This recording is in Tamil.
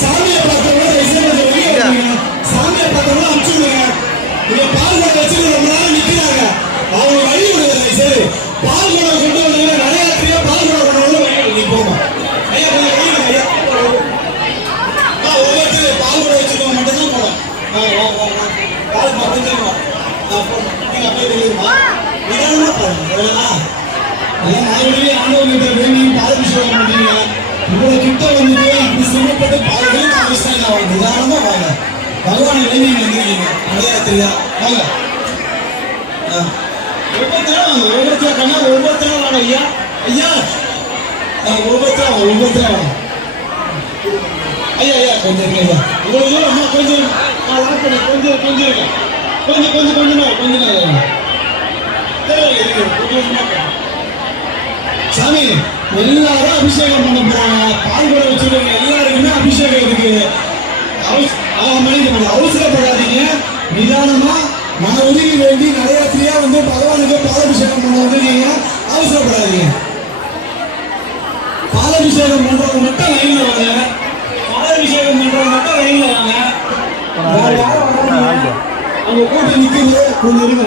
சாமியை பார்த்தவங்க சாமியை பார்த்தவங்க அனுப்பிச்சு விடுங்க. இங்க பால் குடம் வச்சுட்டு ரொம்ப நேரம் நிக்கிறாங்க. அவங்க வழி விடுங்க. சரி பால் குடம் கொண்டு வந்தீங்க நிறைய இடத்துல பால் குடம் கொண்டு வந்து வழி விடுங்க. போமா ஐயா கொஞ்சம் வழி விடுங்க ஐயா. ஒவ்வொருத்தர் பால் குடம் வச்சுக்கோங்க மட்டும்தான் போலாம். பால் கொஞ்சம் நீங்க அப்படியே தெரியுமா நிதானமா பாருங்க. ஆண்டவங்கிட்ட வேண்டி பாலபிஷேகம் பண்றீங்க. இவ்வளவு கிட்ட வந்துட்டு இப்படி சிரமப்பட்டு பாருங்க. நான் நிதானமா வாங்க. பகவானை வேண்டி வந்துருக்கீங்க. நிறையா தெரியா வாங்க. ஒவ்வொருத்தர கண்ணா ஒவ்வொருத்தர வாங்க ஐயா. ஐயா ஒவ்வொருத்தர வாங்க ஐயா. ஐயா கொஞ்சம் ஐயா இவ்வளவு தூரம் அம்மா கொஞ்சம் லாக் பண்ணி கொஞ்சம் கொஞ்சம் கொஞ்சம் கொஞ்சம் கொஞ்சம் கொஞ்சம் சாமி எல்லாரும் அபிஷேகம் பண்ண போறாங்க. பால் கூட வச்சிருக்காங்க. எல்லாருக்குமே அபிஷேகம் இருக்கு. அவசரப்படாதீங்க. நிதானமா மன உதவி வேண்டி நிறைய ஃப்ரீயா வந்து பகவானுக்கு பாலாபிஷேகம் பண்ண வந்துருக்கீங்க. அவசரப்படாதீங்க. பாலாபிஷேகம் பண்றவங்க மட்டும் லைன்ல வாங்க. பாலாபிஷேகம் பண்றவங்க மட்டும் லைன்ல வாங்க. அவங்க கூட்டம் நிக்கிறது கொஞ்சம் இருங்க.